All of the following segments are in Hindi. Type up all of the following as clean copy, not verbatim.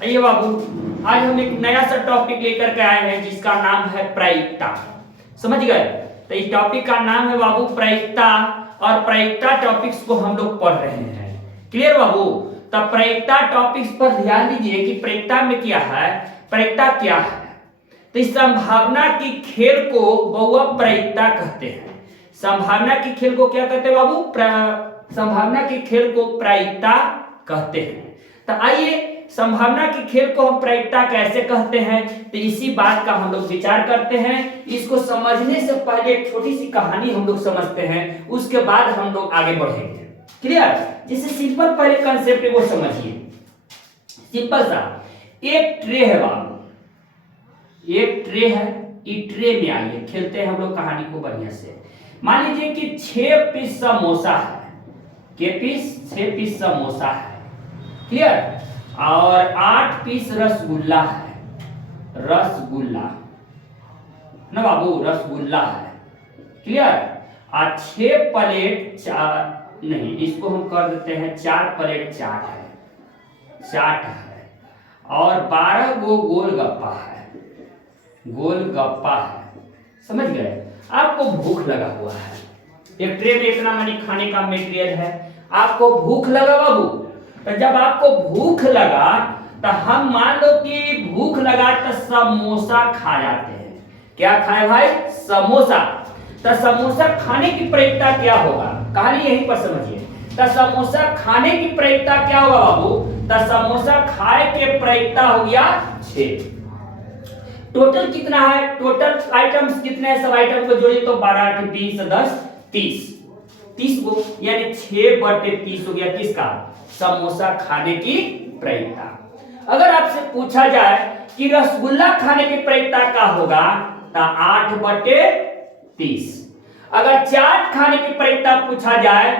आइए बाबू, आज हम एक नया सा टॉपिक लेकर के आए हैं जिसका नाम है प्रायिकता। समझ गए? तो इस टॉपिक का नाम है बाबू प्रायिकता, और प्रायिकता टॉपिक्स को हम लोग पढ़ रहे हैं। क्लियर बाबू? तब प्रायिकता टॉपिक्स पर ध्यान दीजिए कि प्रायिकता में क्या है, प्रायिकता क्या है। तो इस संभावना की खेल को बउआ प्रायिकता कहते हैं। संभावना की खेल को क्या कहते हैं बाबू? संभावना की खेल को प्रायिकता कहते हैं। तो आइए, संभावना की खेल को हम प्रायिकता कैसे कहते हैं, तो इसी बात का हम लोग विचार करते हैं। इसको समझने से पहले एक छोटी सी कहानी हम लोग समझते हैं, उसके बाद हम लोग आगे बढ़ेंगे। क्लियर? जिससे सिंपल पहले कंसेप्ट है वो समझिए। सिंपल सा एक ट्रे है बाबू, एक ट्रे है। इस ट्रे में आइए खेलते हैं हम लोग कहानी को बढ़िया से। मान लीजिए कि 6 पीस समोसा है। के पीस? 6 पीस समोसा है। क्लियर? और 8 पीस रसगुल्ला है। रसगुल्ला ना बाबू, रसगुल्ला है। क्लियर? और 6 प्लेट नहीं, इसको हम कर देते हैं 4 प्लेट चाट है, चाट है। और 12 गो गोलगप्पा है, गोलगप्पा है। समझ गए? आपको भूख लगा हुआ है, एक ट्रे में इतना मनी खाने का मटेरियल है, आपको भूख लगा बाबू। तो जब आपको भूख लगा तो हम मान लो कि भूख लगा तो समोसा खा जाते हैं। क्या खाए भाई? समोसा। तो समोसा खाने की प्रायिकता क्या होगा? कहानी यहीं पर समझिए। तो समोसा खाने की प्रायिकता क्या होगा बाबू? तो समोसा खाए के प्रायिकता हो गया 6। टोटल कितना है? टोटल आइटम्स कितने हैं? सब आइटम को जोड़िए तो 12 8 20 10 30 30 को, यानी 6/30 हो गया किसका? समोसा खाने की प्रायिकता। अगर आपसे पूछा जाए कि रसगुल्ला खाने की प्रायिकता क्या होगा, तो 8/30। अगर चाट खाने की प्रायिकता पूछा जाए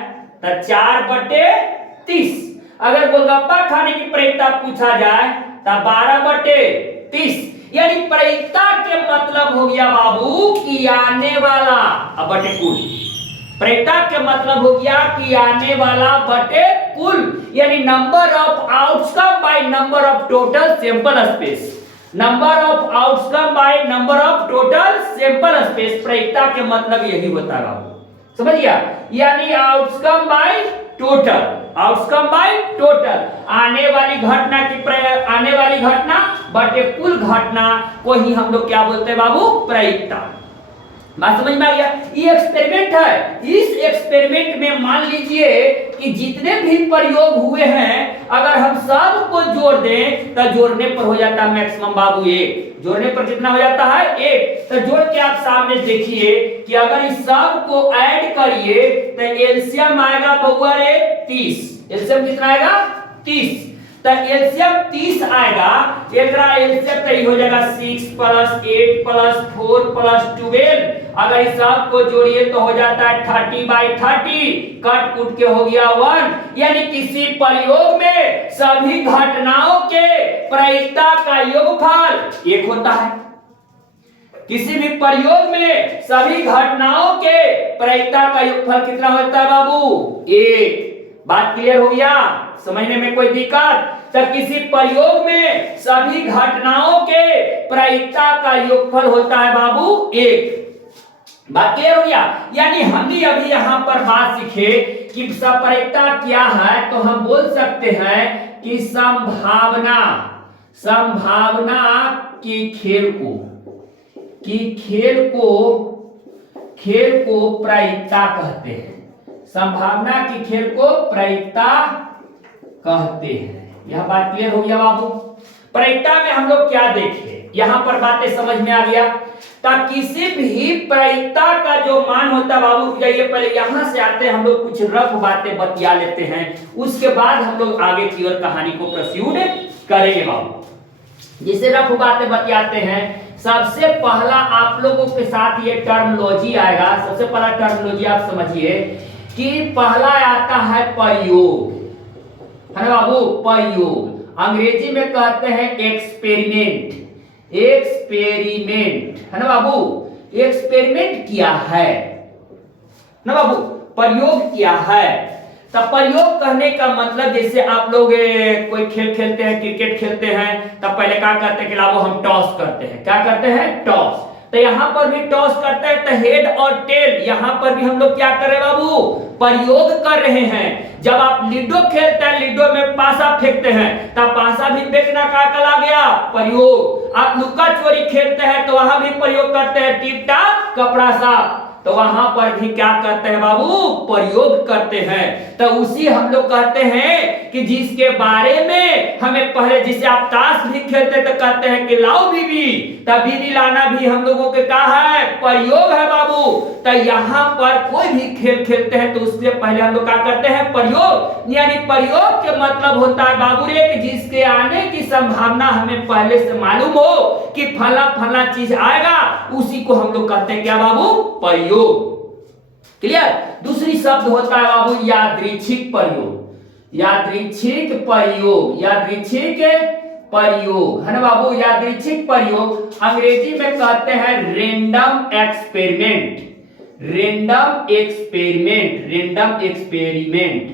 तो 4/30। अगर गोलगप्पा खाने की प्रायिकता पूछा जाए तो 12/30। यानी प्रायिकता के मतलब हो गया बाबू कि आने वाला बटे कुल। प्रायिकता के मतलब हो गया कि आने वाला बटे कुल, यानी number of outcome by number of total sample space. Number of outcome by number of total sample space. प्रायिकता के मतलब यही होता है, समझ गया? यानी outcome by total, outcome by total. आने वाली घटना की आने वाली घटना बटे कुल घटना को ही हम लोग क्या बोलते हैं बाबू? प्रायिकता। बात समझ में आ गया? ये एक्सपेरिमेंट है। इस एक्सपेरिमेंट में मान लीजिए कि जितने भी प्रयोग हुए हैं, अगर हम सब को जोड़ दें तो जोड़ने पर हो जाता है मैक्सिमम बाबू 1। जोड़ने पर कितना हो जाता है? 1। तो जोड़ के आप सामने देखिए कि अगर इस सब को ऐड करिए तो एलसीएम आएगा बउआ रे 30। एलसीएम कितना आएगा? 30। तो एलसीएम 30 आएगा। एकरा एलसीएम तय हो जाएगा 6 + 8 + 4 + 12। अगर इस सब को जोड़िए तो हो जाता है 30/30। कट कुट के हो गया 1। यानी किसी प्रयोग में सभी घटनाओं के प्रायिकता का योगफल 1 होता है। किसी भी प्रयोग में सभी घटनाओं के प्रायिकता का योगफल कितना होता है बाबू? 1। बात क्लियर हो गया? समझने में कोई दिक्कत? तो किसी प्रयोग में सभी घटनाओं के प्रायिकता का योगफल होता है बाबू 1। बात क्लियर हो गया? यानी हम भी अभी यहां पर बात सीखे कि प्रायिकता क्या है, तो हम बोल सकते हैं कि संभावना, संभावना की खेल को प्रायिकता कहते हैं। संभावना की खेल को प्रायिकता कहते हैं। यह बात क्लियर हो गया बाबू? प्रायिकता में हम लोग क्या देखे, यहां पर बातें समझ में आ गया। ताकि किसी भी प्रायिकता का जो मान होता है बाबू, रुक जाइए, पहले यहां से आते हैं हम लोग कुछ रफ बातें बतिया लेते हैं, उसके बाद हम लोग आगे की ओर कहानी को प्रस्तुत करेंगे बाबू। जिसे रफ बातें बतियाते हैं, सबसे पहला आप लोगों के साथ ये टर्मिनोलॉजी आएगा। सबसे पहला टर्मिनोलॉजी आप समझिए कि पहला आता है प्रयोग, है ना बाबू? प्रयोग अंग्रेजी में कहते हैं एक्सपेरिमेंट। एक्सपेरिमेंट, है ना बाबू? एक्सपेरिमेंट किया है ना बाबू? प्रयोग किया है। तो प्रयोग कहने का मतलब जैसे आप लोग कोई खेल खेलते हैं, क्रिकेट खेलते हैं, तब पहले क्या करते हैं कि लाओ हम टॉस करते हैं। क्या करते हैं? टॉस। तो यहाँ पर भी टॉस करते हैं, तो हेड और टेल यहाँ पर भी हम लोग क्या कर रहे हैं बाबू? प्रयोग कर रहे हैं। जब आप लूडो खेलते हैं, लूडो में पासा फेंकते हैं, तब पासा भी फेंकना का कला गया? प्रयोग। आप लुका चोरी खेलते हैं तो वहां भी प्रयोग करते हैं, टिप टाप कपड़ा साफ, तो वहां पर भी क्या करते हैं बाबू? प्रयोग करते हैं। तो उसी हम लोग कहते हैं कि जिसके बारे में हमें पहले, जिसे आप ताश भी खेलते तो कहते हैं कि लाओ बीबी, तब बीबी लाना भी हम लोगों के कहा है? प्रयोग है बाबू। तो यहाँ पर कोई भी खेल खेलते हैं तो उससे पहले हम लोग क्या करते हैं? प्रयोग। यानी प्रयोग के मतलब होता है बाबू रे कि जिसके आने की संभावना हमें पहले से मालूम हो कि फला फला चीज आएगा, उसी को हम लोग कहते हैं क्या बाबू? प्रयोग। क्लियर? दूसरी शब्द होता है बाबू यादृच्छिक प्रयोग। यादृच्छिक प्रयोग, यादृच्छिक प्रयोग है ना बाबू? यादृच्छिक प्रयोग अंग्रेजी में कहते हैं random experiment. Random experiment, random experiment.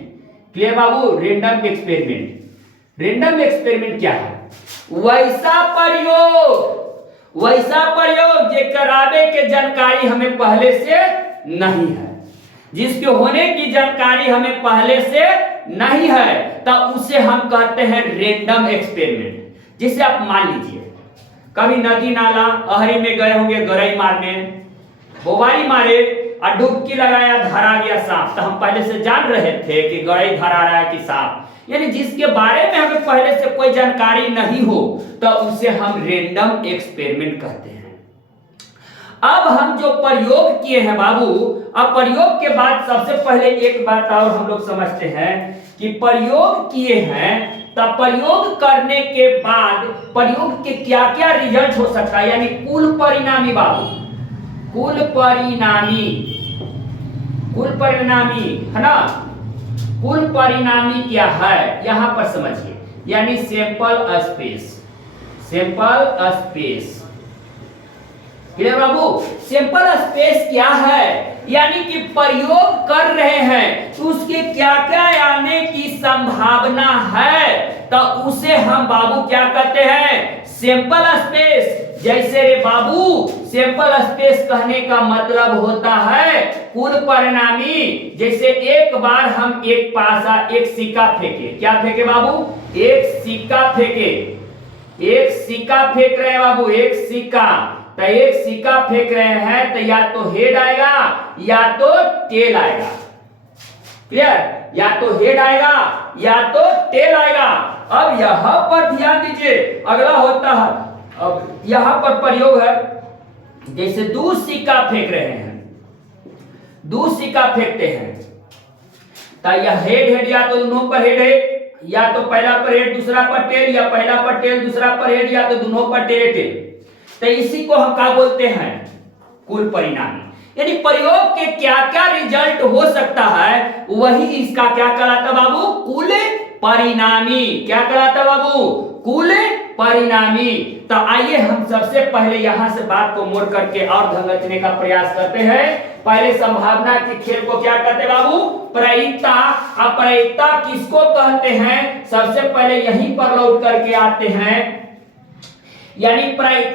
Clear बाबू? Random experiment. रैंडम एक्सपेरिमेंट क्या है? वैसा प्रयोग, वैसा प्रयोग जे करावे के जानकारी हमें पहले से नहीं है, जिसके होने की जानकारी हमें पहले से नहीं है, तब उसे हम कहते हैं रैंडम एक्सपेरिमेंट। जिसे आप मान लीजिए कभी नदी नाला अहरी में गए होंगे गरई मारने, बोबारी मारे और डुबकी लगाया, धरा गया सांप, तो हम पहले से जान रहे थे कि गरई धरा रहा है कि सांप। यानी जिसके बारे में हमें पहले से कोई जानकारी नहीं हो तो उसे हम रैंडम एक्सपेरिमेंट कहते हैं। अब हम जो प्रयोग किए हैं बाबू, अब प्रयोग के बाद सबसे पहले एक बात और हम लोग समझते हैं कि प्रयोग किए हैं, तब प्रयोग करने के बाद प्रयोग के क्या क्या रिजल्ट हो सकता है, यानी कुल परिणामी बाबू, कुल परिणामी, कुल परिणामी है ना? कुल परिणामी क्या है यहां पर समझिए, यानी sample space, sample space. Clear बाबू? सैंपल स्पेस क्या है? यानी कि प्रयोग कर रहे हैं तो उसके क्या क्या आने की संभावना है, तो उसे हम बाबू क्या कहते हैं? Sample space. जैसे रे बाबू सैंपल स्पेस कहने का मतलब होता है कुल परिणामी। जैसे एक बार हम एक पासा, एक सिक्का फेंके, क्या फेंके बाबू? एक सिक्का फेंके, एक सिक्का फेंक रहे हैं बाबू, एक सिक्का। तो एक सिक्का फेंक रहे हैं तो या तो हेड आएगा या तो टेल आएगा। क्लियर? या तो हेड आएगा या तो टेल आएगा। अब यहां पर ध्यान दीजिए, अगला होता है, अब यहां पर प्रयोग है, जैसे दो सिक्का फेंक रहे हैं, दो सिक्का फेंकते हैं, तो यह हेड हेड या तो दोनों पर हेड है, या तो पहला पर हेड दूसरा पर टेल, या पहला पर टेल दूसरा पर हेड, या तो दोनों पर टेल। तो इसी को हम क्या बोलते हैं? कुल परिणामी। यानी प्रयोग के क्या क्या रिजल्ट हो सकता है वही इसका क्या कहलाता बाबू? कुल परिणामी। क्या कहलाता बाबू? कुल परिणामी। तो आइए हम सबसे पहले यहां से बात को मोड़ करके और धंगचने का प्रयास करते हैं। पहले संभावना के खेल को क्या कहते बाबू? प्रायिकता। अब प्रायिकता किसको कहते हैं? सबसे पहले यहीं पर लौट करके आते हैं, यानी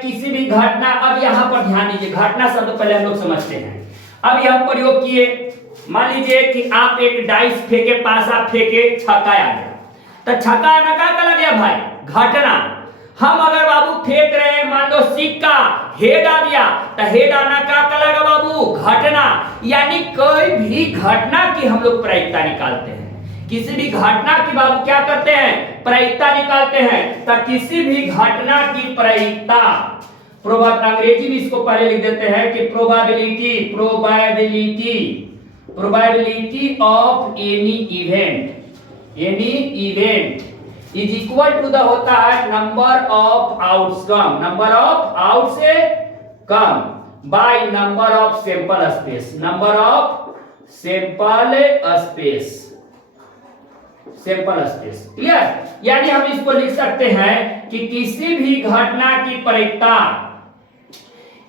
किसी भी घटना। अब यहां पर ध्यान दीजिए, घटना शब्द पहले हम लोग समझते हैं। अब यह प्रयोग किए, मान लीजिए कि आप एक डाइस फेंके, पासा फेंके, छक्का आ गया, तो छक्का आना क्या कहा गया भाई? घटना। हम अगर बाबू फेंक रहे हैं, मान लो सिक्का, हेड आ गया, तो हेड आना क्या कहलाएगा बाबू? घटना। यानी कोई भी घटना की हम लोग प्रायिकता निकालते हैं। किसी भी घटना की बाबू क्या करते हैं? प्रायिकता निकालते हैं। तो किसी भी घटना की प्रायिकता, अंग्रेजी में इसको पहले लिख देते हैं कि probability, probability, probability of any event, any event is equal to the होता है number of outcome, number of outcome by number of sample space, number of sample space, sample space. Clear? यानी हम इसको लिख सकते हैं कि किसी भी घटना की प्रायिकता,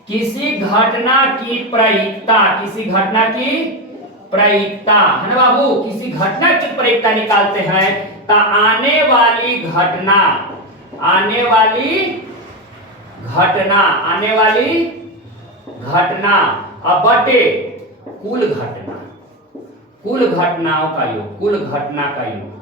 किसी घटना की प्रायिकता, किसी घटना की प्रायिकता है ना बाबू, किसी घटना की प्रायिकता निकालते हैं तो आने वाली घटना अब बटे कुल घटनाओं का योग, घटना का योग।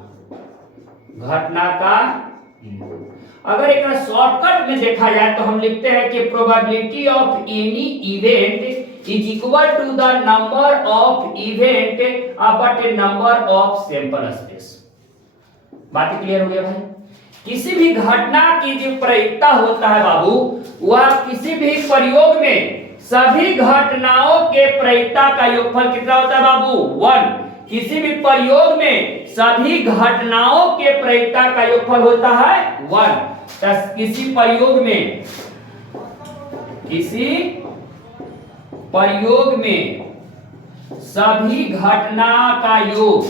अगर एक शॉर्टकट में देखा जाए तो हम लिखते हैं कि probability of any event is equal to the number of event but number of sample space. बात क्लियर हो गया भाई? किसी भी घटना की जो प्रायिकता होता है बाबू, वह किसी भी प्रयोग में सभी घटनाओं के प्रायिकता का योगफल कितना होता है बाबू? 1। किसी भी प्रयोग में सभी घटनाओं के प्रायिकता का योगफल होता है 1। किसी प्रयोग में सभी घटना का योग,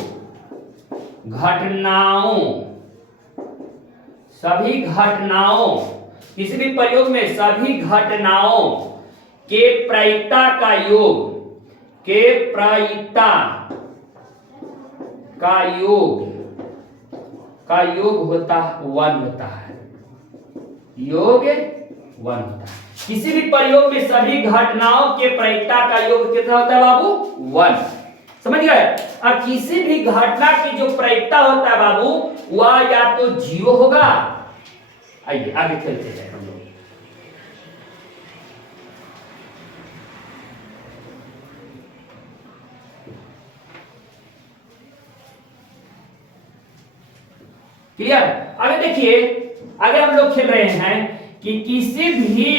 किसी भी प्रयोग में सभी घटनाओं के प्रायिकता का योग, का योग होता 1 होता है, योग 1 होता है। किसी भी प्रयोग में सभी घटनाओं के प्रायिकता का योग कितना होता है बाबू? 1। समझ गए? अब किसी भी घटना की जो प्रायिकता होता है बाबू, वह या तो 0 होगा। आइए आगे चलते हैं हम लोग। क्लियर? आगे देखिए, आगे हम लोग खेल रहे हैं कि किसी भी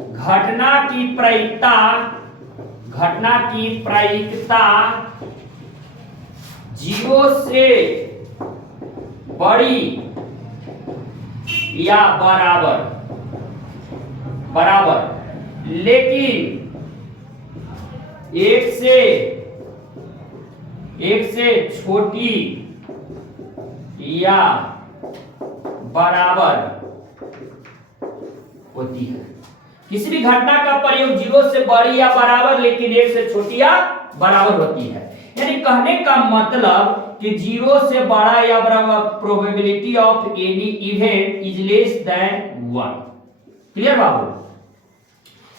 घटना की प्रायिकता 0 से बड़ी या बराबर, लेकिन 1 से छोटी या बराबर होती है। किसी भी घटना का प्रयोग 0 से बड़ी या बराबर लेकिन 1 से छोटी या बराबर होती है। यानी कहने का मतलब कि 0 से बड़ा या बराबर probability of any event is less than 1। Clear बाबू?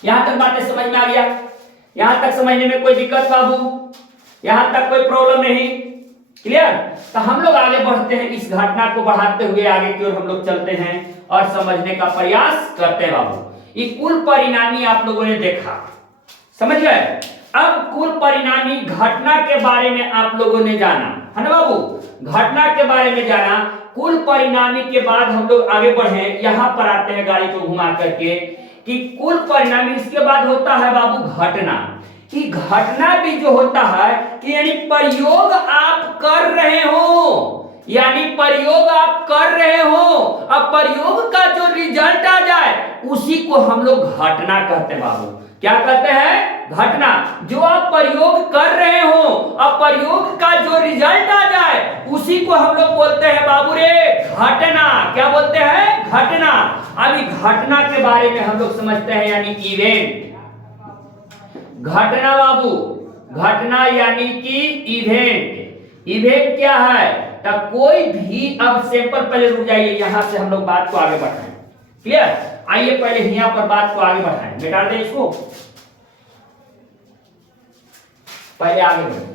यहां तक बातें समझ में आ गया? यहां तक समझने में कोई दिक्कत बाबू? यहां तक कोई प्रॉब्लम नहीं? क्लियर? तो हम लोग आगे बढ़ते हैं, इस घटना को बढ़ाते हुए आगे की ओर हम लोग चलते हैं और समझने का प्रयास करते हैं बाबू। ये कुल परिणामी आप लोगों ने देखा, समझ गए? अब कुल परिणामी घटना के बारे में आप लोगों ने जाना है ना बाबू? घटना के बारे में जाना। कुल परिणामी के बाद हम लोग आगे बढ़े, यहां पर आते हैं गाड़ी को घुमा करके कि कुल परिणामी, इसके बाद होता है बाबू घटना। कि घटना भी जो होता है कि यानी प्रयोग आप कर रहे हो, अब प्रयोग का जो रिजल्ट आ जाए उसी को हम लोग घटना कहते हैं बाबू। क्या कहते हैं? घटना। जो आप प्रयोग कर रहे हो, अब प्रयोग का जो रिजल्ट आ जाए उसी को हम लोग बोलते हैं बाबू रे घटना। क्या बोलते हैं? घटना। अभी घटना के बारे में हम लोग समझते हैं, यानी इवेंट। घटना बाबू, घटना यानी कि इवेंट क्या है? तो कोई भी, अब सैंपल पहले रुक जाइए, यहां से हम लोग बात को आगे बढ़ाएं। क्लियर? आइए पहले यहां पर बात को आगे बढ़ाएं, मिटा दें इसको, पहले आगे बढ़िए।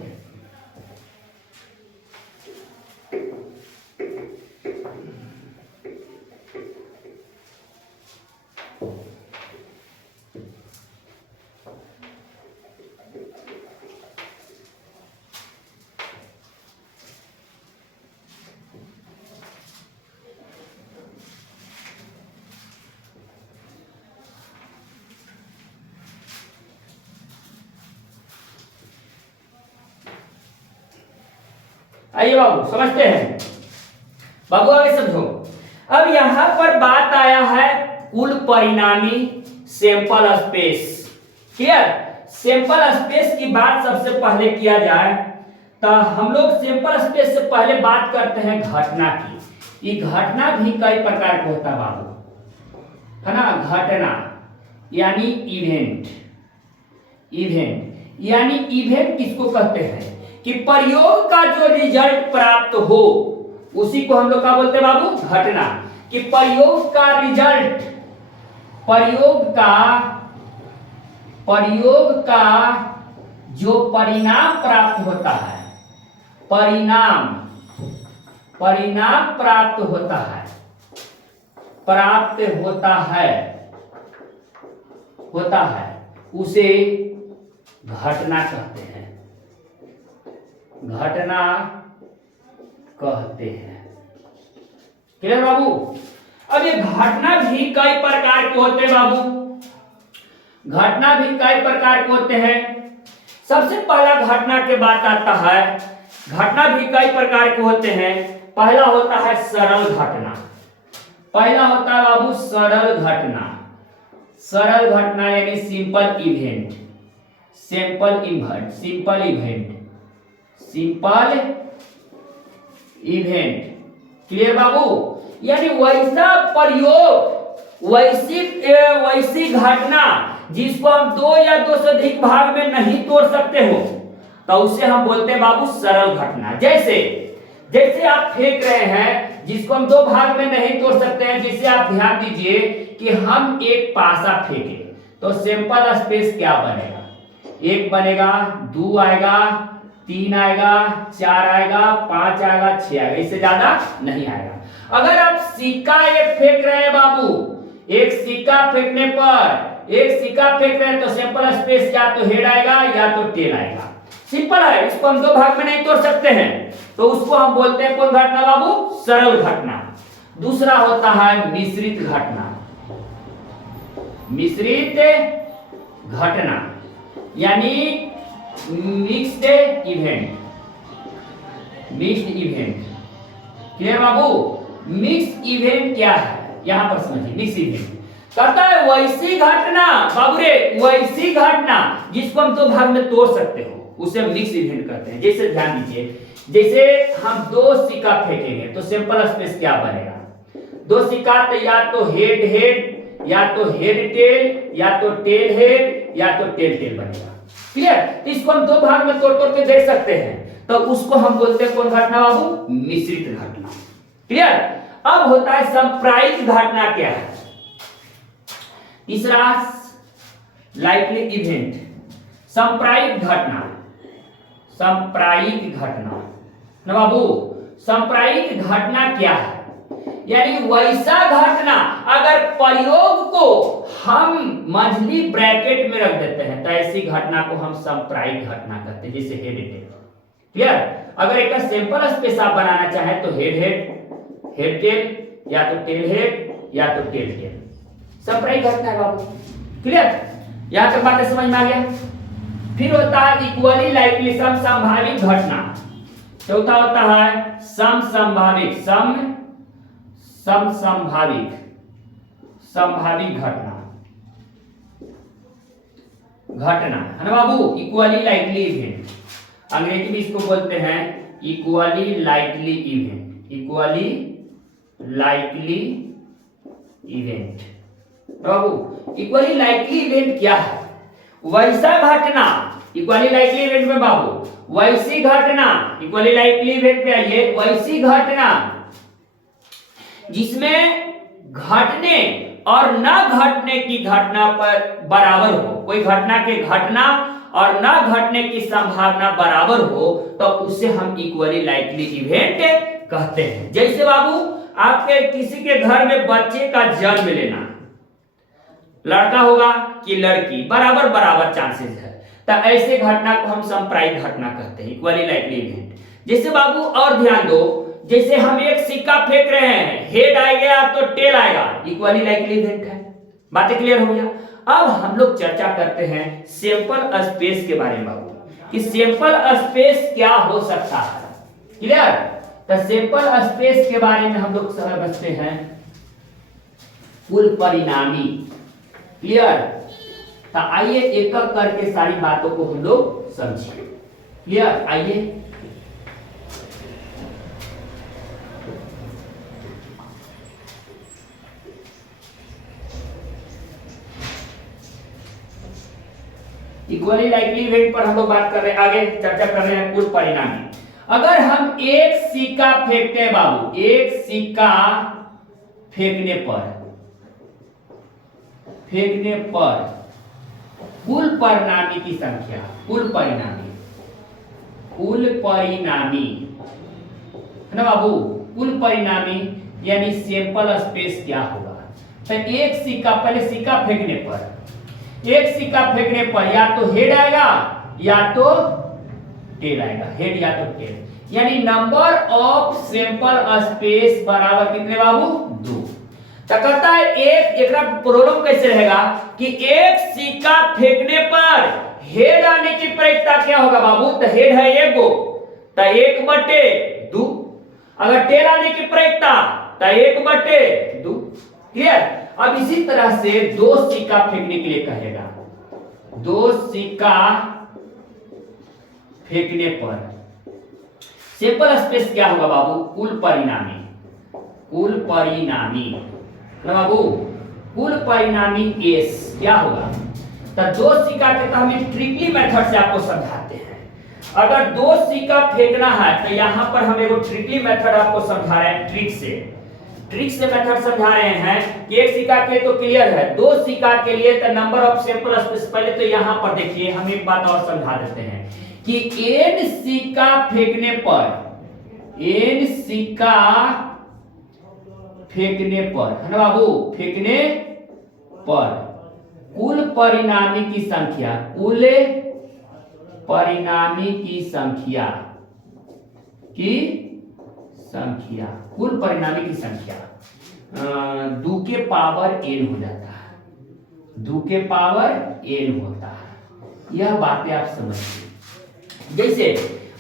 आइए बाबू समझते हैं, बाबू आगे समझो। अब यहां पर बात आया है कुल परिणामी sample space. Clear? Sample space की बात सबसे पहले किया जाए तो हम लोग सैंपल स्पेस से पहले बात करते हैं घटना की। ये घटना भी कई प्रकार का होता है बाबू, है ना? घटना यानी इवेंट, इवेंट। यानी इवेंट किसको कहते हैं कि प्रयोग का जो रिजल्ट प्राप्त हो उसी को हम लोग क्या बोलते हैं बाबू, घटना। कि प्रयोग का रिजल्ट, प्रयोग का जो परिणाम प्राप्त होता है, परिणाम प्राप्त होता है उसे घटना कहते हैं, क्लियर बाबू। अब ये घटना भी कई प्रकार के होते हैं बाबू, घटना भी कई प्रकार के होते हैं। सबसे पहला घटना के बात आता है, घटना भी कई प्रकार के होते हैं। पहला होता है सरल घटना, पहला होता है बाबू सरल घटना। सरल घटना यानी सिंपल इवेंट, क्लियर बाबू। यानी वैसा प्रयोग, वैसी घटना जिसको हम दो या दो से अधिक भाग में नहीं तोड़ सकते हो तो उसे हम बोलते हैं बाबू सरल घटना। जैसे आप फेंक रहे हैं जिसको हम दो भाग में नहीं तोड़ सकते हैं। जैसे आप ध्यान दीजिए कि हम एक पासा फेंके तो सैंपल स्पेस क्या बनेगा, एक बनेगा, दो आएगा, तीन आएगा, चार आएगा, पांच आएगा, छह आएगा, इससे ज्यादा नहीं आएगा। अगर आप सिक्का एक फेंक रहे हैं बाबू, एक सिक्का फेंकने पर, एक सिक्का फेंक रहे हैं तो सैंपल स्पेस या तो हेड आएगा या तो टेल आएगा। सिंपल है, इसको हम दो भाग में नहीं तोड़ सकते हैं तो उसको हम बोलते हैं कौन घटना बाबू, सरल घटना। दूसरा होता है मिश्रित घटना, मिश्रित घटना यानी मिक्स्ड इवेंट, क्लियर बाबू। मिक्स इवेंट क्या है यहां पर समझिए। मिक्स इवेंट कहता है वैसी घटना बाबू रे, वैसी घटना जिसको हम दो भाग में तोड़ सकते हो उसे मिक्स इवेंट कहते हैं। जैसे ध्यान दीजिए, जैसे हम दो सिक्का फेंकेंगे तो सैंपल स्पेस क्या बनेगा, दो सिक्का तो या तो हेड हेड या तो हेड टेल या तो टेल हेड या तो टेल टेल बनेगा, क्लियर। तो इसको हम दो भाग में तोड़ तोड़ के देख सकते हैं तो उसको हम बोलते हैं कौन घटना बाबू, मिश्रित घटना, क्लियर। अब होता है संप्रायिक घटना क्या है। तीसरा लाइकली इवेंट, संप्रायिक घटना, संप्रायिक घटना ना बाबू। संप्रायिक घटना क्या है, यानी वैसा घटना अगर प्रयोग को हम मंझली ब्रैकेट में रख देते हैं तो ऐसी घटना को हम संप्रायिक घटना कहते हैं। जैसे हेड टेल, क्लियर। अगर एक सैंपल स्पेस आप बनाना चाहे तो हेड हेड, हेड टेल या तो टेल हेड या तो टेल टेल, संप्रायिक घटना है बाबू, क्लियर। यहां तक बातें समझ में आ गया। फिर होता है इक्वली लाइकली, समसंभाविक घटना। चौथा होता है समसंभाविक, संभाविक घटना है ना बाबू। इक्वली लाइकली इवेंट, अंग्रेजी में इसको बोलते हैं equally likely event, equally likely event बाबू। इक्वली लाइकली इवेंट क्या है, वैसा घटना, इक्वली लाइकली इवेंट में बाबू वैसी घटना, इक्वली लाइकली इवेंट में आइए, वैसी घटना जिसमें घटने और न घटने की घटना पर बराबर हो, कोई घटना के घटना और न घटने की संभावना बराबर हो तो उसे हम इक्वली लाइकली इवेंट कहते हैं। जैसे बाबू आपके किसी के घर में बच्चे का जन्म लेना, लड़का होगा कि लड़की, बराबर बराबर चांसेस है, तो ऐसे घटना को हम संप्रायिक घटना कहते हैं, इक्वली लाइकली इवेंट। जैसे बाबू और ध्यान दो, जैसे हम एक सिक्का फेंक रहे हैं, हेड आएगा तो टेल आएगा, इक्वली लाइकली इवेंट है। बातें क्लियर हो गया। अब हम लोग चर्चा करते हैं सैंपल स्पेस के बारे में बाबू, कि सैंपल स्पेस क्या हो सकता है, क्लियर। तो सैंपल स्पेस के बारे में हम लोग समझते हैं कुल परिणामी, क्लियर। तो आइए एक एक करके सारी बातों को हम लोग समझिए, क्लियर। आइए इक्वली लाइकली इवेंट पर हम लोग बात कर रहे हैं, आगे चर्चा कर रहे हैं कुल परिणामी। अगर हम एक सिक्का फेंकते हैं बाबू, एक सिक्का फेंकने पर कुल परिणामी की संख्या, कुल परिणामी है ना बाबू, कुल परिणामी यानी सैंपल स्पेस क्या होगा। तो एक सिक्का, पहले सिक्का फेंकने पर, एक सिक्का फेंकने पर या तो हेड आएगा या तो टेल आएगा, हेड या तो टेल, यानी नंबर ऑफ सैंपल स्पेस बराबर कितने बाबू, 2। तो कहता है एक प्रॉब्लम कैसे रहेगा कि एक सिक्का फेंकने पर हेड आने की प्रायिकता क्या होगा बाबू, तो हेड है एगो, तो 1/2। अगर टेल आने की प्रायिकता तो 1/2। क्लियर। अब इसी तरह से दो सिक्का फेंकने के लिए कहेगा, दो सिक्का फेंकने पर सैंपल स्पेस क्या होगा बाबू, कुल परिणामी ना बाबू, कुल परिणामी एस क्या होगा। तो दो सिक्का के, तो हम ट्रिकली मेथड से आपको समझाते हैं। अगर दो सिक्का फेंकना है तो यहां पर हम एगो ट्रिकली मेथड आपको समझा रहे हैं, ट्रिक से मेथड समझा रहे हैं कि एक सिक्का के तो क्लियर है, दो सिक्का के लिए तो नंबर ऑफ सैंपल स्पेस। पहले तो यहां पर देखिए हम एक बात और समझा देते हैं कि n सिक्का फेंकने पर, n सिक्का फेंकने पर है ना बाबू, फेंकने पर कुल परिणामी की संख्या, कुल परिणामी की संख्या, कुल परिणामी की संख्या 2 के पावर n हो जाता है, 2 के पावर n होता है। यह बातें आप समझिए। जैसे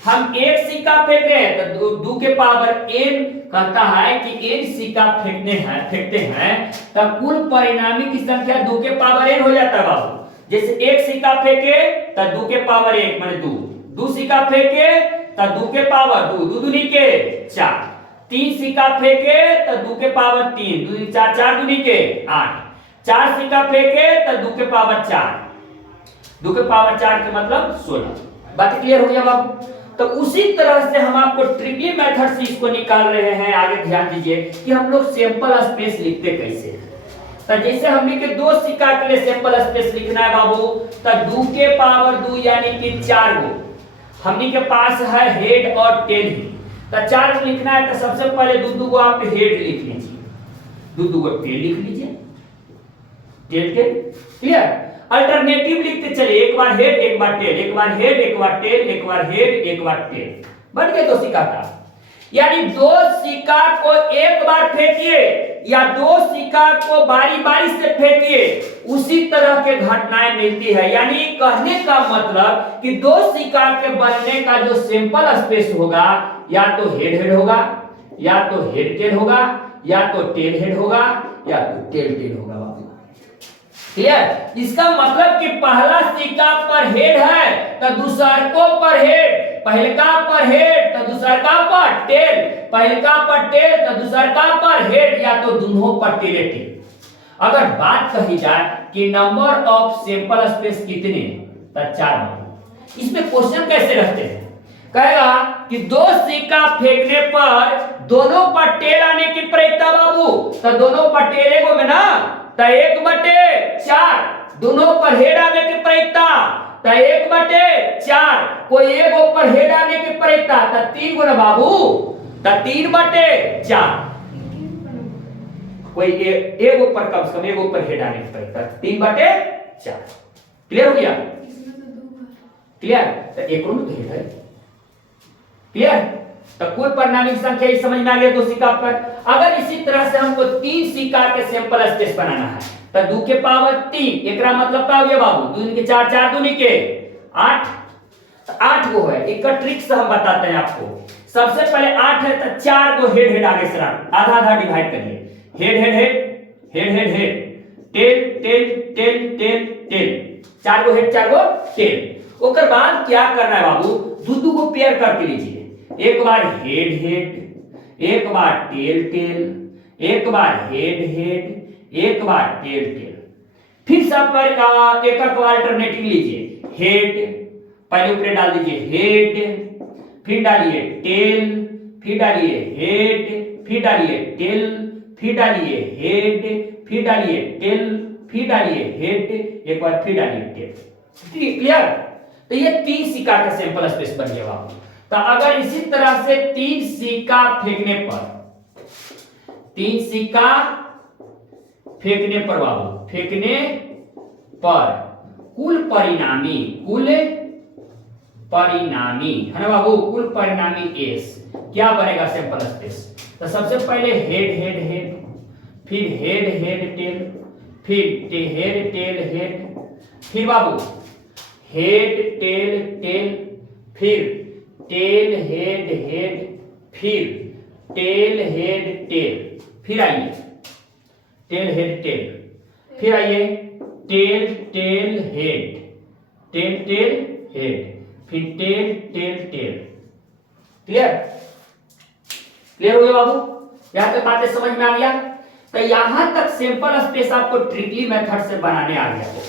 हम एक सिक्का फेंक रहे हैं तो 2 के पावर n कहता है कि n सिक्का फेंकते हैं तो कुल परिणामी की संख्या 2 के पावर n हो जाता है बाबू। जैसे एक सिक्का फेंके तो 2 के पावर 1 माने 2, 2 सिक्का फेंके तो 2 के पावर 2, 2 दूनी के 4, 3 सिक्का फेंके तो 2 के पावर 3, 2 4, 4 दूनी के 8, 4 सिक्का फेंके तो 2 के पावर 4, 2 के पावर 4 के मतलब 16। बात क्लियर हो गया बाबू। तो उसी तरह से हम आपको ट्रिकी मेथड से इसको निकाल रहे हैं। आगे ध्यान दीजिए कि हम लोग सैंपल स्पेस लिखते कैसे हैं। तो जैसे हमने के दो सिक्का के लिए सैंपल स्पेस लिखना है बाबू, तो 2 के पावर 2 यानी कि 4 गो हमने के पास है हेड और टेल ही। तो 4 को लिखना है तो सबसे पहले 2 को आप हेड लिख लीजिए, 2 को टेल लिख लीजिए, टेल टेल। क्लियर। अल्टरनेटिव लिखते चले, एक बार हेड एक बार टेल, एक बार हेड एक बार टेल, एक बार हेड एक बार टेल, बन गए 2 सिक्का का। यानी 2 सिक्का को एक बार फेंकिए या 2 सिक्का को बारी बारी से फेंकिए, उसी तरह के घटनाएं मिलती है। यानी कहने का मतलब कि 2 सिक्का के बनने का जो सैंपल स्पेस होगा या तो हेड होगा, या तो हेड टेल होगा, या तो टेल हेड होगा, या तो टेल टेल होगा। क्लियर। इसका मतलब कि पहला सिक्का पर हेड है तो दूसरको पर हेड, पहलका पर हेड तो दूसरका पर टेल, पहलका पर टेल तो दूसरका पर हेड, या तो दोनों पर टेल। अगर बात कही जाए कि नंबर ऑफ सैंपल स्पेस कितने, तो 4। इसमें क्वेश्चन कैसे रहते हैं, कहेगा कि 2 सिक्का फेंकने पर दोनों पर टेल आने की प्रायिकता बाबू, तो दोनों पर टेल एगो में ना, तो 1/4, दोनों पर हेड आने की प्रायिकता तो 1/4, कोई एक ऊपर हेड आने की प्रायिकता तो 3 गुना बाबू, तो 3/4, कोई एक ऊपर कम से कम एक ऊपर हेड आने की प्रायिकता 3/4। क्लियर हो गया। क्लियर। तो एक हेड है। क्लियर। तो कुल परिणामी संख्या इस समझ में आ गया 2 सिक्का पर। अगर इसी तरह से हमको 3 सिक्का के सैंपल स्पेस बनाना है तो 2 के पावर 3, एकरा मतलब क्या हो गया बाबू, 2 के 4, 4 दूनी के 8, तो 8 गो है। एक ट्रिक से हम बताते हैं आपको। सबसे पहले 8 है तो 4 गो हेड आगे से आधा आधा डिवाइड करिए, head head head head head head, tail tail tail tail tail, 4 गो हेड 4 गो टेल। ओकर बाद क्या करना है बाबू, 2 को पेयर करके लीजिए, एक बार हेड हेड, एक बार टेल टेल, एक बार हेड हेड, एक बार टेल टेल। फिर सब पर एक अल्टरनेटिव लीजिए, हेड, पहले ऊपर डाल दीजिए हेड, फिर डालिए टेल, फिर डालिए हेड, फिर डालिए टेल, फिर डालिए हेड, फिर डालिए टेल, फिर डालिए हेड, एक बार फिर डालिए टेल। क्लियर? तो ये 3 सिक्का का सैंपल स्पेस बन गया बाबू। तो अगर इसी तरह से 3 सिक्का फेंकने पर, 3 सिक्का फेंकने पर बाबू, फेंकने पर कुल परिणामी है ना बाबू, कुल परिणामी एस क्या बनेगा सैंपल स्पेस? तो सबसे पहले हेड हेड हेड, फिर हेड हेड टेल, फिर हेड टेल हेड, फिर बाबू हेड टेल टेल, फिर टेल हेड हेड, फिर टेल हेड टेल, फिर आइए टेल हेड टेल, फिर आइए tail tail head, tail tail head, फिर tail tail tail. Clear? Clear हो गया बाबू? यहां तक बातें समझ में आ गया? तो यहां तक सैंपल स्पेस आपको ट्रिकली मेथड से बनाने आ गया होगा।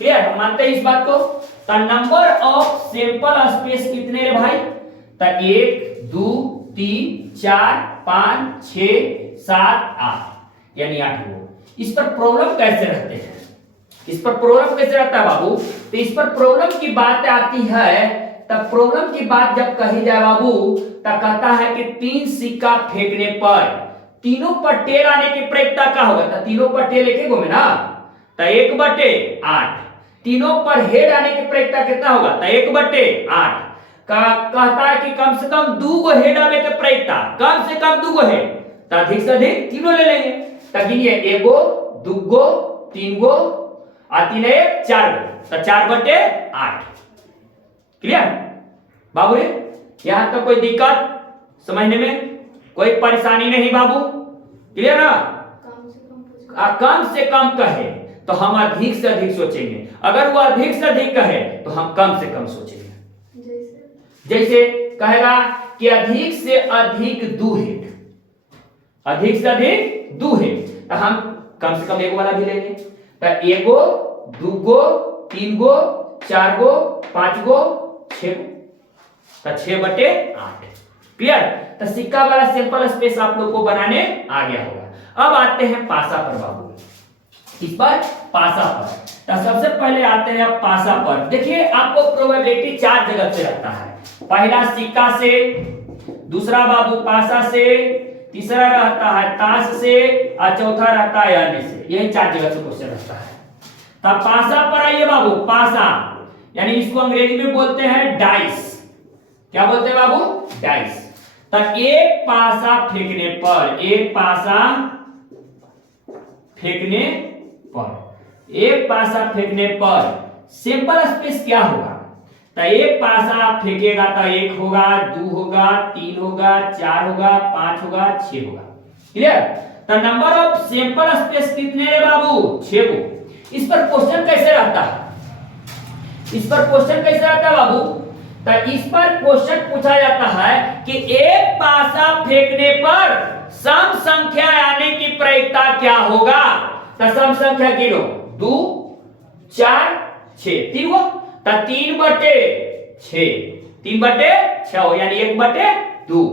क्लियर? हम मानते हैं इस बात को। तो नंबर ऑफ सैंपल स्पेस कितने रे भाई? तो 1 2 3 4 5 6 7 8, यानी 8 गो। इस पर प्रॉब्लम कैसे रहते हैं? इस पर प्रॉब्लम कैसे रहता है बाबू? तो इस पर प्रॉब्लम की बात आती है, तब प्रॉब्लम की बात जब कही जाए बाबू, तब कहता है कि 3 सिक्का फेंकने पर तीनों पर टेल आने की प्रयत्ता क्या होगा? तो तीनों पर टेल एक में ना, तो 1/8। तीनों पर हेड आने की प्रयत्ता कितना होगा? तो 1/8। कहता है कि कम से कम 2 गो हेड आने के प्रयत्ता, कम से कम 2 गो हेड, तो अधिक से अधिक तीनों ले लेंगे। तो गिनिए 1 गो 2 गो 3 गो और 3 1 4 गो, तो 4/8। क्लियर बाबू रे? यहां तक कोई दिक्कत समझने में, कोई परेशानी नहीं बाबू? क्लियर ना? कम से कम कहे तो हम अधिक से अधिक सोचेंगे, अगर वो अधिक से अधिक कहे तो हम कम से कम सोचेंगे। जैसे कहेगा कि अधिक से अधिक 2 हेड, अधिक से अधिक 2 हेड, तो हम कम से कम 1 वाला भी लेंगे। तो 1 गो 2 गो 3 गो 4 गो 5 गो 6 गो, तो 6/8। क्लियर? तो सिक्का वाला सैंपल स्पेस आप लोग को बनाने आ गया होगा। अब आते हैं पासा पर बाबू। इस पर पासा पर, तो सबसे पहले आते हैं पासा पर। देखिए आपको प्रोबेबिलिटी 4 जगह से रहता है। पहला सिक्का से, दूसरा बाबू पासा से, तीसरा रहता है ताश से, और चौथा रहता है अन्य से। यही 4 जगह से क्वेश्चन रहता है। तब पासा पर आइए बाबू। पासा यानी इसको अंग्रेजी में बोलते हैं डाइस। क्या बोलते हैं बाबू? डाइस। तब एक पासा फेंकने पर, एक पासा फेंकने पर, एक पासा फेंकने पर सैंपल स्पेस क्या होगा? तो एक पासा आप फेंकेगा तो 1 होगा, 2 होगा, 3 होगा, 4 होगा, 5 होगा, 6 होगा। क्लियर? तो नंबर ऑफ सैंपल स्पेस कितने रे बाबू? 6 को। इस पर क्वेश्चन कैसे रहता है? इस पर क्वेश्चन कैसे रहता है बाबू? तो इस पर क्वेश्चन पूछा जाता है कि एक पासा फेंकने पर सम संख्या आने की प्रयत्ता क्या होगा? तो सम संख्या गिनो, 2 4 6, 3 गो, तो 3/6, 3/6 यानी 1/2।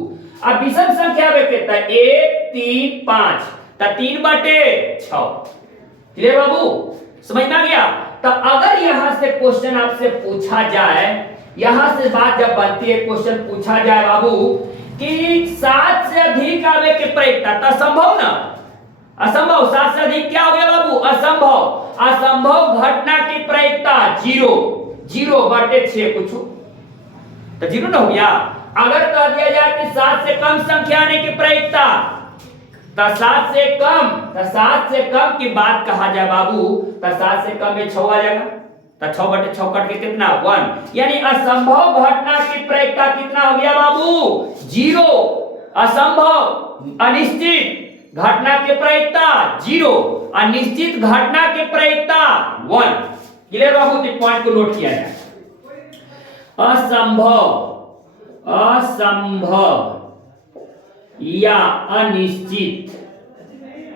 अब विषम संख्या में कितना? 1 3 5, तो 3/6। क्लियर बाबू? समझ में आ गया? तो अगर यहां से क्वेश्चन आपसे पूछा जाए, यहां से बात जब बनती है, क्वेश्चन पूछा जाए बाबू कि 7 से अधिक आवे के प्रयत्ता, तो असंभव ना, असंभव। 7 से अधिक क्या हो गया बाबू? असंभव। असंभव घटना की प्रयत्ता 0/6 पूछो तो 0 ना हो गया। अगर कह दिया जाए कि 7 से कम संख्या आने की प्रयत्ता, तो 7 से कम, तो 7 से कम की बात कहा जाए बाबू, तो 7 से कम में 6 आ जाएगा, तो 6/6 कट के कितना? 1। यानी असंभव घटना की प्रयत्ता कितना हो गया बाबू? 0। असंभव अनिश्चित घटना की प्रयत्ता 0, अनिश्चित घटना की प्रयत्ता 1। क्लियर बाबू? तो पॉइंट को नोट किया जाए। असंभव, असंभव या अनिश्चित,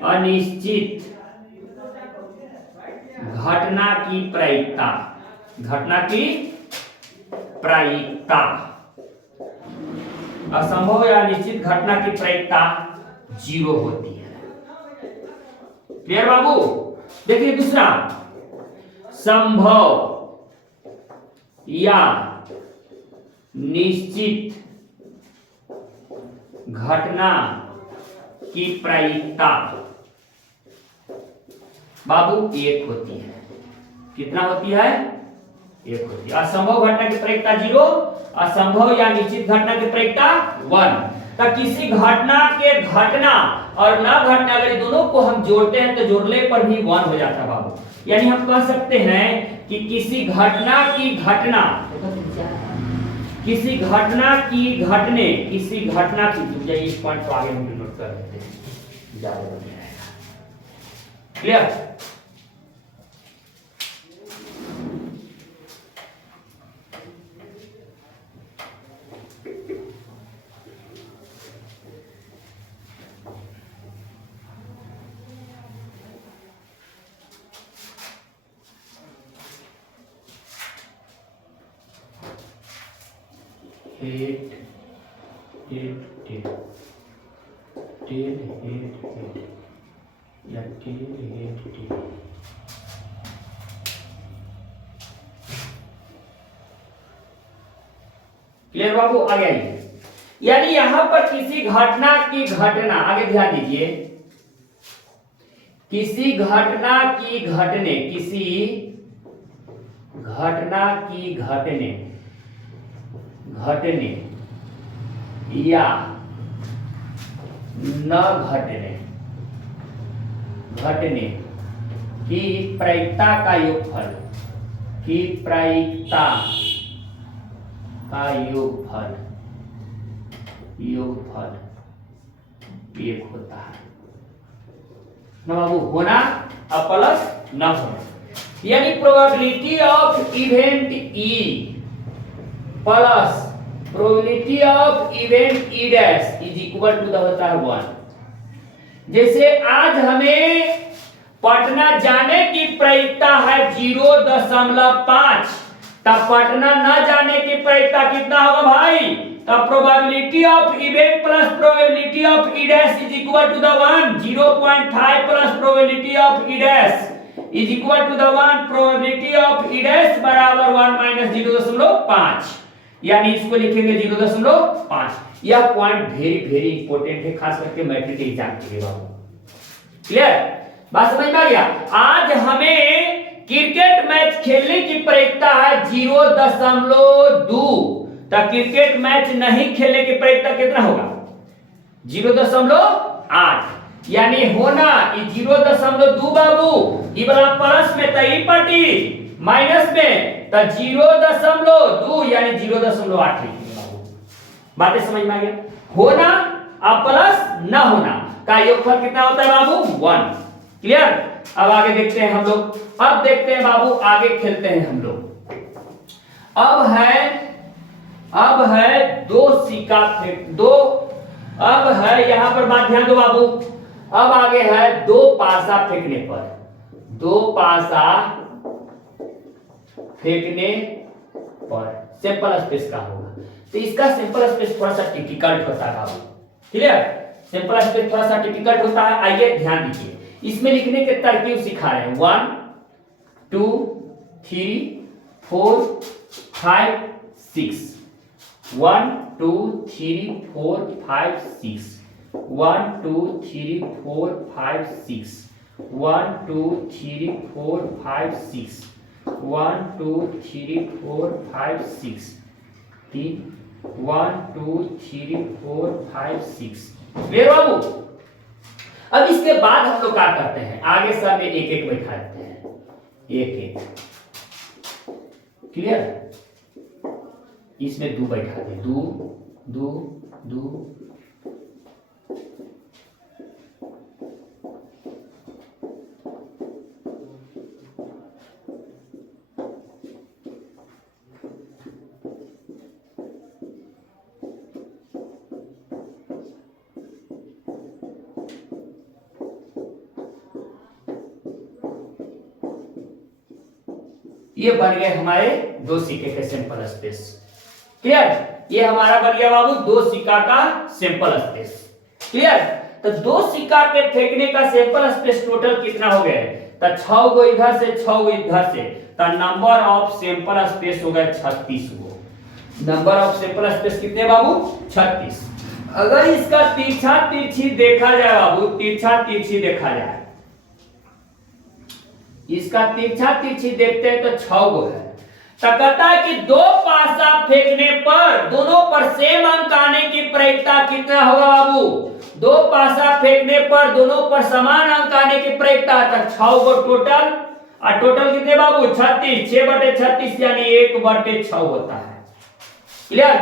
अनिश्चित घटना की प्रयत्ता, घटना की प्रायिकता, असंभव या निश्चित घटना की प्रायिकता 0 होती है। क्लियर बाबू? देखिए दूसरा, संभव या निश्चित घटना की प्रायिकता बाबू 1 होती है। कितना होती है? 1 होती है। असंभव घटना की प्रायिकता 0, असंभव या निश्चित घटना की प्रायिकता 1। तो किसी घटना के घटना और न घटना, अगर दोनों को हम जोड़ते हैं तो जोड़ने पर भी 1 हो जाता है बाबू। यानी हम कह सकते हैं कि किसी घटना की घटना, किसी घटना की घटने, किसी घटना की, इस पॉइंट को आगे हम नोट कर लेते हैं, ज्यादा बढ़िया रहेगा। Clear? Head head tail, tail head head या टेल हेड टेल। क्लियर बाबू? आगे आइए। यानी यहां पर किसी घटना की घटना, आगे ध्यान दीजिए, किसी घटना की घटने, किसी घटना की घटने, घटने या न घटने, घटने की प्रायिकता का योगफल, की प्रायिकता का योगफल, योगफल 1 होता है ना बाबू। होना और प्लस न होना, यानी probability of event E plus probability of event E dash is equal to the होता है 1। जैसे आज हमें पटना जाने की प्रायिकता है 0.5, तब पटना न जाने की प्रायिकता कितना होगा भाई? तब probability of event plus probability of E dash is equal to the 1। 0.5 plus probability of E dash is equal to the 1। Probability of E dash बराबर 1 माइनस 0.5, यानी इसको लिखेंगे 0.5। यह पॉइंट वेरी वेरी इंपॉर्टेंट है, खास करके मैट्रिक एग्जाम के लिए बाबू। क्लियर? बात समझ में आ गया? आज हमें क्रिकेट मैच खेलने की प्रायिकता है 0.2, तो क्रिकेट मैच नहीं खेलने की प्रायिकता कितना होगा? 0.8। यानी होना 0.2 बाबू, ये वाला प्लस में तो ई पटी, माइनस में तो 0.2 यानी 0.8 लिखेंगे बाबू। बातें समझ में आ गया? होना और प्लस न होना का योगफल कितना होता है बाबू? 1। क्लियर? अब आगे देखते हैं हम लोग। अब देखते हैं बाबू, आगे खेलते हैं हम लोग। अब है दो सिक्का फेंक दो। अब है यहां पर बात ध्यान दो बाबू। अब आगे है 2 पासा फेंकने पर, 2 पासा फेंकने पर सिंपल स्पेस का होगा। तो इसका सिंपल स्पेस थोड़ा सा डिफिकल्ट होता है बाबू। क्लियर? सिंपल स्पेस थोड़ा सा डिफिकल्ट होता है। आइए ध्यान दीजिए, इसमें लिखने के तरकीब सिखा रहे हैं। 1 2 3 4 5 6। 1 2 3 4 5 6। 1 2 3 4 5 6। 1 2 3 4 5 6। 1 2 3 4 5 6। 1 2 3 4 5 6। क्लियर बाबू? अब इसके बाद हम लोग क्या करते हैं, आगे सब में एक एक बैठा देते हैं, एक एक। क्लियर? इसमें 2 बैठा दे, 2 2 2। ये बन गए हमारे दो सिक्के के सैंपल स्पेस। क्लियर? ये हमारा बन गया बाबू दो सिक्का का सैंपल स्पेस। क्लियर? तो दो सिक्का के फेंकने का सैंपल स्पेस टोटल कितना हो गया? तो 6 गो इधर से 6 गो इधर से, तो नंबर ऑफ सैंपल स्पेस हो गया 36 गो। नंबर ऑफ सैंपल स्पेस कितने बाबू? 36। अगर इसका तिरछा तिरछी देखा जाए बाबू, तिरछा तिरछी देखा जाए, इसका तिरछा तिरछी देखते हैं तो 6 गो है। तो कहता है कि दो पासा फेंकने पर दोनों पर सेम अंक आने की प्रायिकता कितना होगा बाबू? दो पासा फेंकने पर दोनों पर समान अंक आने की प्रायिकता, तो 6 गो टोटल। और टोटल कितने बाबू? 36। 6/36 यानी 1/6 होता है। क्लियर?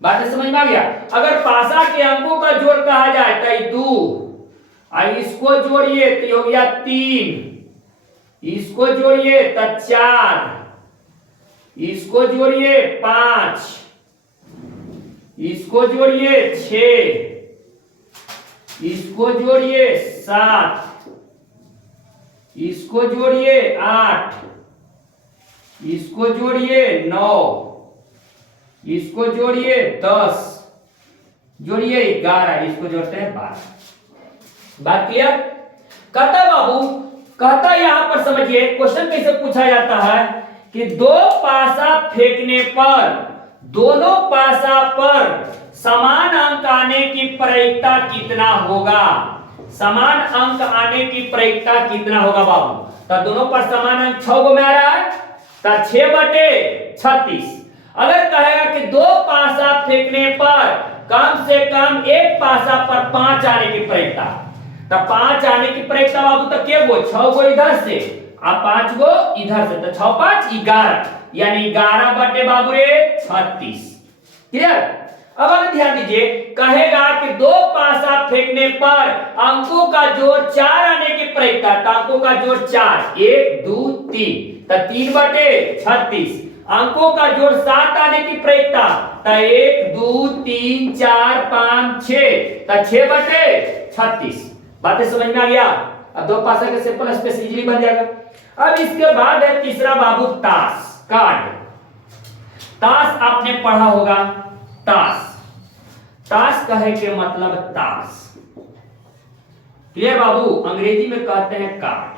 बात समझ में आ गया? अगर पासा के अंकों का जोड़ कहा जाए तो 2, और इसको जोड़िए तो हो गया 3, इसको जोड़िए तो 4, इसको जोड़िए 5, इसको जोड़िए 6, इसको जोड़िए 7, इसको जोड़िए 8, इसको जोड़िए 9, इसको जोड़िए 10, जोड़िए 11, इसको जोड़ते हैं 12। बात क्लियर? कहता बाबू, कहता यहां पर समझिए क्वेश्चन कैसे पूछा जाता है कि दो पासा फेंकने पर दोनों पासा पर समान अंक आने की प्रायिकता कितना होगा? समान अंक आने की प्रायिकता कितना होगा बाबू? तो दोनों पर समान अंक 6 गो में आ रहा है, तो 6/36। अगर कहेगा कि दो पासा फेंकने पर कम से कम एक पासा पर 5 आने की प्रायिकता, तो 5 आने की प्रायिकता बाबू तो क्या वो 6 गो इधर से और 5 गो इधर से, तो 6 5 11, यानी 11 बटे बाबू रे 36। क्लियर? अब अगर ध्यान दीजिए, कहेगा कि दो पासा फेंकने पर अंकों का जोड़ 4 आने की प्रायिकता, तो अंकों का जोड़ 4, 1 2 3, तो 3/36। अंकों का जोड़ 7 आने की प्रायिकता, तो 1 2 3 4 5 6, तो 6/36। बातें समझ में आ गया? अब दो पासा के सैंपल स्पेस इजीली बन जाएगा। अब इसके बाद है तीसरा बाबू ताश कार्ड। ताश आपने पढ़ा होगा, ताश। ताश कहे के मतलब ताश। क्लियर बाबू? अंग्रेजी में कहते हैं कार्ड।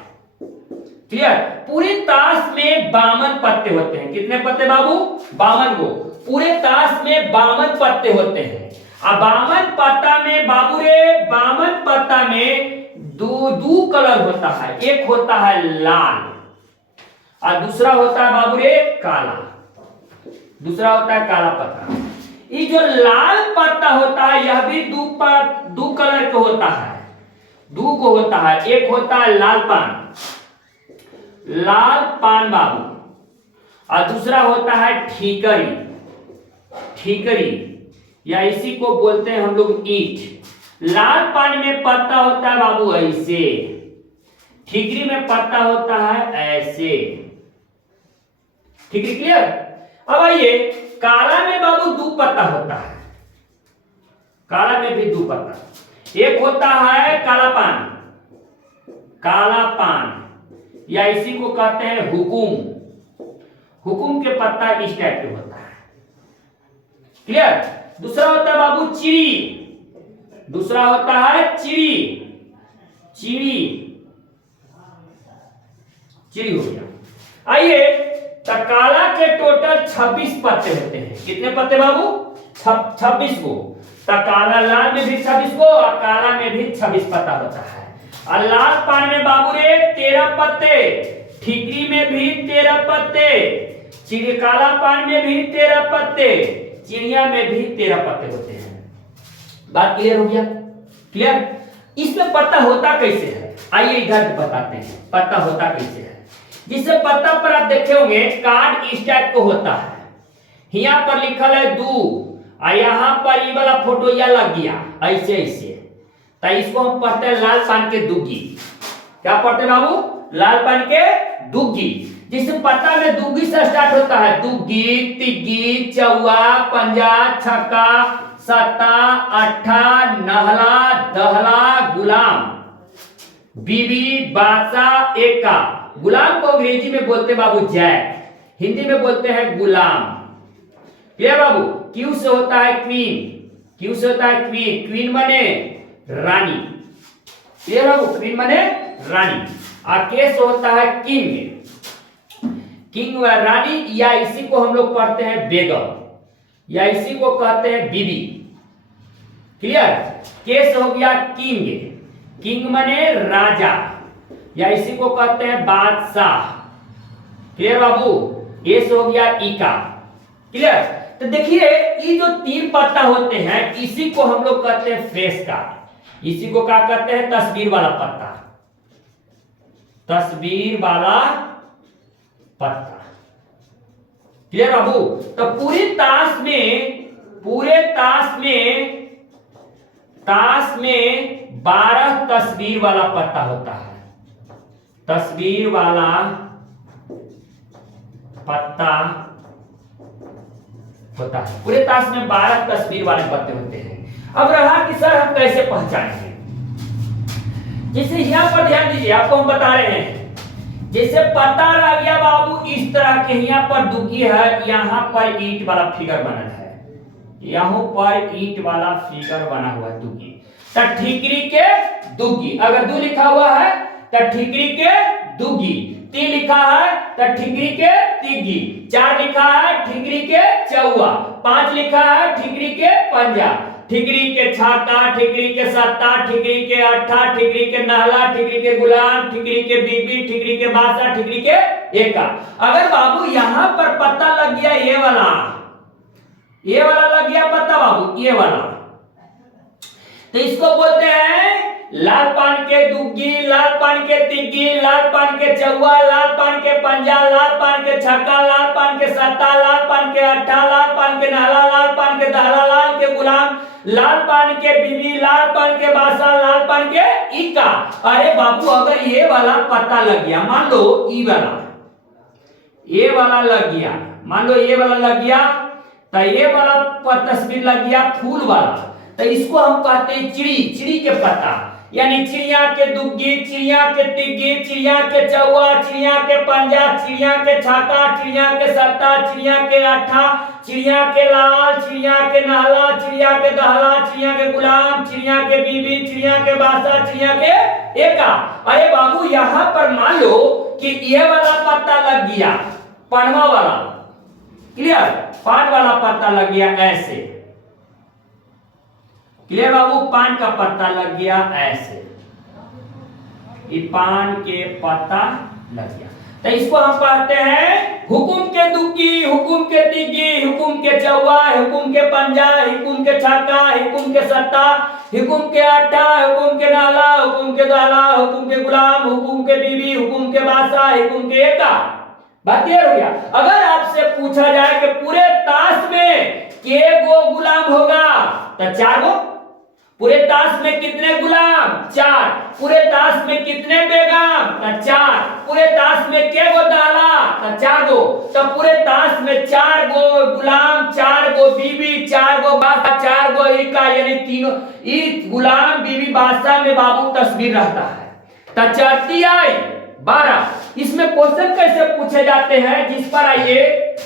क्लियर? पूरे ताश में 52 पत्ते होते हैं। कितने पत्ते बाबू? 52 गो। पूरे ताश में 52 पत्ते होते हैं। अब 52 पत्ता में बाबू रे 52 पत्ता में दो कलर होता है। एक होता है लाल और दूसरा होता है बाबू रे काला। दूसरा होता है काला पत्ता। ये जो लाल पत्ता होता है यह भी दो कलर का होता है, दो को होता है। एक होता है लाल पान, लाल पान बाबू, और दूसरा होता है ठीकरी, ठीकरी या इसी को बोलते हैं हम लोग ईंट। लाल पान में पत्ता होता है बाबू ऐसे, ठीकरी में पत्ता होता है ऐसे। ठीकरी क्लियर? अब आइए काला में बाबू 2 पत्ता होता है। काला में भी 2 पत्ता। एक होता है काला पान, काला पान या इसी को कहते हैं हुकुम। हुकुम के पत्ता इस टाइप के होता है। क्लियर? दूसरा होता है बाबू चिड़ी। दूसरा होता है चिड़ी, चिड़ी, चिड़ी हो गया। आइए तो काला के टोटल 26 पत्ते होते हैं। कितने पत्ते बाबू? 26 को। तो काला लाल में भी 26 को और काला में भी 26 पत्ता होता है। और लाल पान में बाबू रे 13 पत्ते, ठीकरी में भी 13 पत्ते, चिड़ी काला पान में भी 13 पत्ते, चिड़िया में भी 13 पत्ते होते हैं। बात क्लियर हो गया? क्लियर? इसमें पत्ता होता कैसे है आइए इधर बताते हैं पत्ता होता कैसे है। जिससे पत्ता पर आप देखे होंगे कार्ड इस टाइप को होता है। यहाँ पर लिखल है 2 और यहाँ पर ये वाला फोटो या लग गया ऐसे ऐसे, तो इसको हम पढ़ते हैं लाल पान के दुग्गी। क्या पढ़ते हैं बाबू? लाल पान के दुग्गी। जिस पत्ता में दुग्गी से स्टार्ट होता है, दुग्गी, तिग्गी, चौवा, पंजा, छक्का, सत्ता, अट्ठा, नहला, दहला, गुलाम, बीबी, बादशाह, एका, गुलाम को अंग्रेजी में बोलते हैं बाबू जैक, हिंदी में बोलते हैं गुलाम। क्लियर बाबू। क्यू से होता है क्वीन, क्यू से होता है क्वीन, क्वीन माने रानी। क्लियर बाबू, क्वीन माने रानी। और के से होता है किंग, किंग व रानी, या इसी को हम लोग पढ़ते हैं बेगम, या इसी को कहते हैं बीबी। क्लियर। के से हो गया किंग, किंग माने राजा, या इसी को कहते हैं बादशाह। क्लियर बाबू। ये से हो गया इका। क्लियर। तो देखिए ये जो 3 पत्ता होते हैं इसी को हम लोग कहते हैं फेस कार्ड, इसी को क्या कहते हैं तस्वीर वाला पत्ता, तस्वीर वाला पत्ता। क्लियर बाबू। तो पूरे ताश में 12 तस्वीर वाला पत्ता होता है, तस्वीर वाला पत्ता होता है। पूरे ताश में 12 तस्वीर वाले पत्ते होते हैं। अब रहा कि सर हम कैसे पहचानेंगे, जैसे यहां पर ध्यान दीजिए, आपको हम बता रहे हैं, जैसे पता लग गया बाबू इस तरह के, यहाँ पर दुग्गी है, यहाँ पर ईंट वाला फिगर बना है, यहाँ पर ईंट वाला फिगर बना हुआ है दुग्गी, तो ठीकरी के दुग्गी। अगर 2 लिखा हुआ है तो ठीकरी के दुग्गी, 3 लिखा है तो ठीकरी के तिग्गी, 4 लिखा है ठीकरी के चौवा, 5 लिखा है ठीकरी के पंजा, ठीकरी के छाता, ठीकरी के सत्ता, ठीकरी के अट्ठा, ठीकरी के नहला, ठीकरी के गुलाम, ठीकरी के बीबी, ठीकरी के बासा, ठीकरी के एका। अगर बाबू यहां पर पत्ता लग गया ये वाला लग गया पत्ता बाबू, ये वाला, तो इसको बोलते हैं लाल पान के दुग्गी, लाल पान के तिग्गी, लाल पान के चौवा, लाल पान के पंजा, लाल पान के छक्का, लाल पान के सत्ता, लाल पान के अट्ठा, लाल पान के नाला, लाल पान के दहला, लाल के गुलाम, लाल पान के बीबी, लाल पान के बासा, लाल पान के इक्का। अरे बाबू अगर ये वाला पत्ता लग गया, मान लो ये वाला लग गया, मान लो ये वाला लग गया, तो ये वाला तस्वीर लग गया फूल वाला, तो इसको हम कहते हैं चिड़ी के पत्ता, यानी चिड़िया के दुग्गी, चिड़िया के तिग्गी, चिड़िया के चौवा, चिड़िया के पंजा, चिड़िया के छाता, चिड़िया के सत्ता, चिड़िया के अट्ठा, चिड़िया के लाल, चिड़िया के नहला, चिड़िया के दहला, चिड़िया के गुलाम, चिड़िया के बीबी, चिड़िया के बासा, चिड़िया के एका। अरे बाबू यहाँ पर मान लो कि ये वाला पत्ता लग गया पनवा वाला, क्लियर, पान वाला पत्ता लग गया ऐसे, क्लियर बाबू, पान का पत्ता लग गया ऐसे, ये पान के पत्ता लग गया, तो इसको हम कहते हैं हुकुम के दुग्गी, हुकुम के तिग्गी, हुकुम के चौवा, हुकुम के पंजा, हुकुम के छक्का, हुकुम के सत्ता, हुकुम के अट्ठा, हुकुम के नाला, हुकुम के दहला, हुकुम के गुलाम, हुकुम के बीबी, हुकुम के बासा, हुकुम के एका। बात क्लियर हो गया। अगर आपसे पूछा जाए कि पूरे ताश में के गो गुलाम होगा, तो 4 गो। पूरे ताश में कितने गुलाम? 4। पूरे ताश में कितने बेगम? तो 4। पूरे ताश में के गो दाला? तो 4 गो। तो पूरे ताश में 4 गो गुलाम, 4 गो बीबी, 4 गो बादशाह, 4 गो इका, यानी तीनों ई गुलाम बीबी बादशाह में बाबू तस्वीर रहता है। तो चढ़ती आई 12। इसमें क्वेश्चन कैसे पूछे जाते हैं, जिस पर आइए,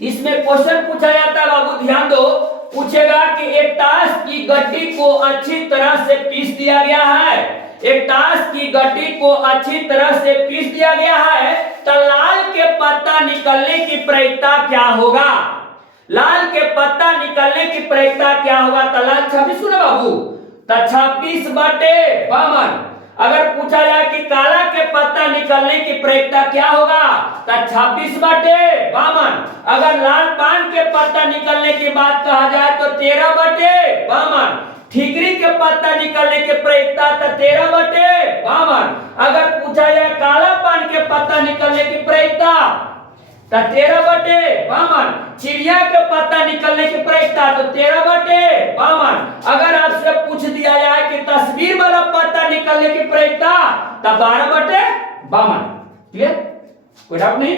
इसमें क्वेश्चन पूछा जाता है बाबू, ध्यान दो। पूछेगा कि एक ताश की गड्डी को अच्छी तरह से पीस दिया गया है, एक ताश की गड्डी को अच्छी तरह से पीस दिया गया है, तो लाल के पत्ता निकलने की प्रायिकता क्या होगा? लाल के पत्ता निकलने की प्रायिकता क्या होगा? तो लाल 26 ना बाबू, तो 26/52। अगर पूछा जाए कि काला के पत्ता निकलने की प्रायिकता क्या होगा, तो 26/52। अगर लाल पान के पत्ता निकलने की बात कहा जाए तो 13/52। ठीकरी के पत्ता निकलने की प्रायिकता तो 13/52। अगर पूछा जाए काला पान के पत्ता निकलने की प्रायिकता तो 13/52। चिड़िया के पत्ता निकलने की प्रायिकता तो 13/52। अगर आपसे पूछ दिया जाए कि तस्वीर वाला पत्ता निकलने की प्रायिकता तो 12/52। क्लियर? कोई डाउट नहीं?